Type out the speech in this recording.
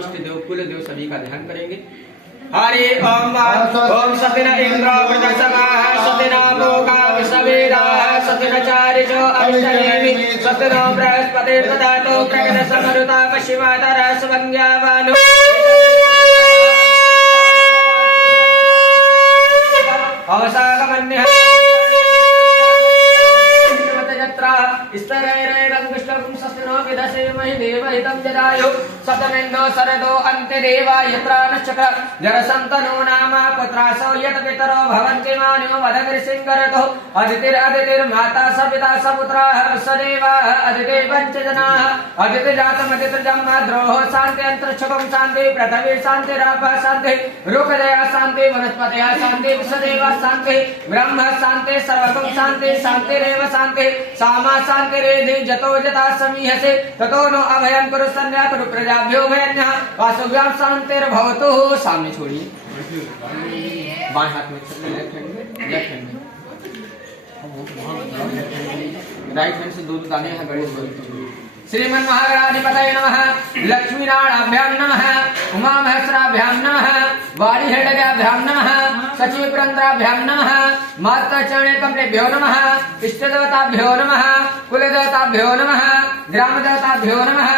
इष्ट देव कुल देव सभी का ध्यान करेंगे। हरि ओम ओम सतिन इंद्र वृषभाः सतिन भोगा विषवेदाः सतिन चारिजो अष्टनेमि सतिन बृहस्पति ददातो प्रगत समरुता पश्चिमातर स्वंज्ञावानु अवसागमन्यः स्तरैरङ्गुष्टं विदसे महि देवहितं जदायु सतमेन्दो शरदो अन्ते देवा यत्र नश्चक्र जरसन्तनो नाम पुत्रासो यत् पितरो भवन्ति मान्यो वदगिरिसिंहरतो अदितिर्माता सपिता सपुत्राः सदेवाः अदितिवञ्च जनाः अदितिजातमदितिजं द्रोहो शान्ति अन्तरिक्षकं शान्ति पृथिवी शान्तिरापः शान्ति रुकदया शान्ति वनस्पतयः शान्ति विश्वदेवः शान्ति ब्रह्म शान्ति सर्वगं शान्ति शान्तिरेव शान्ति सामा शान्तिरेधि जतो जता समीहसे ततो नो अभयं कुरु सन्या कुरु प्रजाभ्यो भयन्यः वासुभ्यां शान्तिर्भवतु। सामने छोड़िए, बाएं हाथ में लेफ्ट हैंड में राइट हैंड से दूध दाने हैं गणेश बोल। श्रीमन् महागणाधिपतये नमः, लक्ष्मीनारायणाभ्यां नमः, उमा महेश्वराभ्यां नमः, वाणीहेडगाभ्यां नमः, सचिवपुरन्द्राभ्यां नमः, मातृचरणे कमलेभ्यो नमः, इष्टदेवताभ्यो नमः, कुलदेवताभ्यो नमः, ग्रामदेवताभ्यो नमः।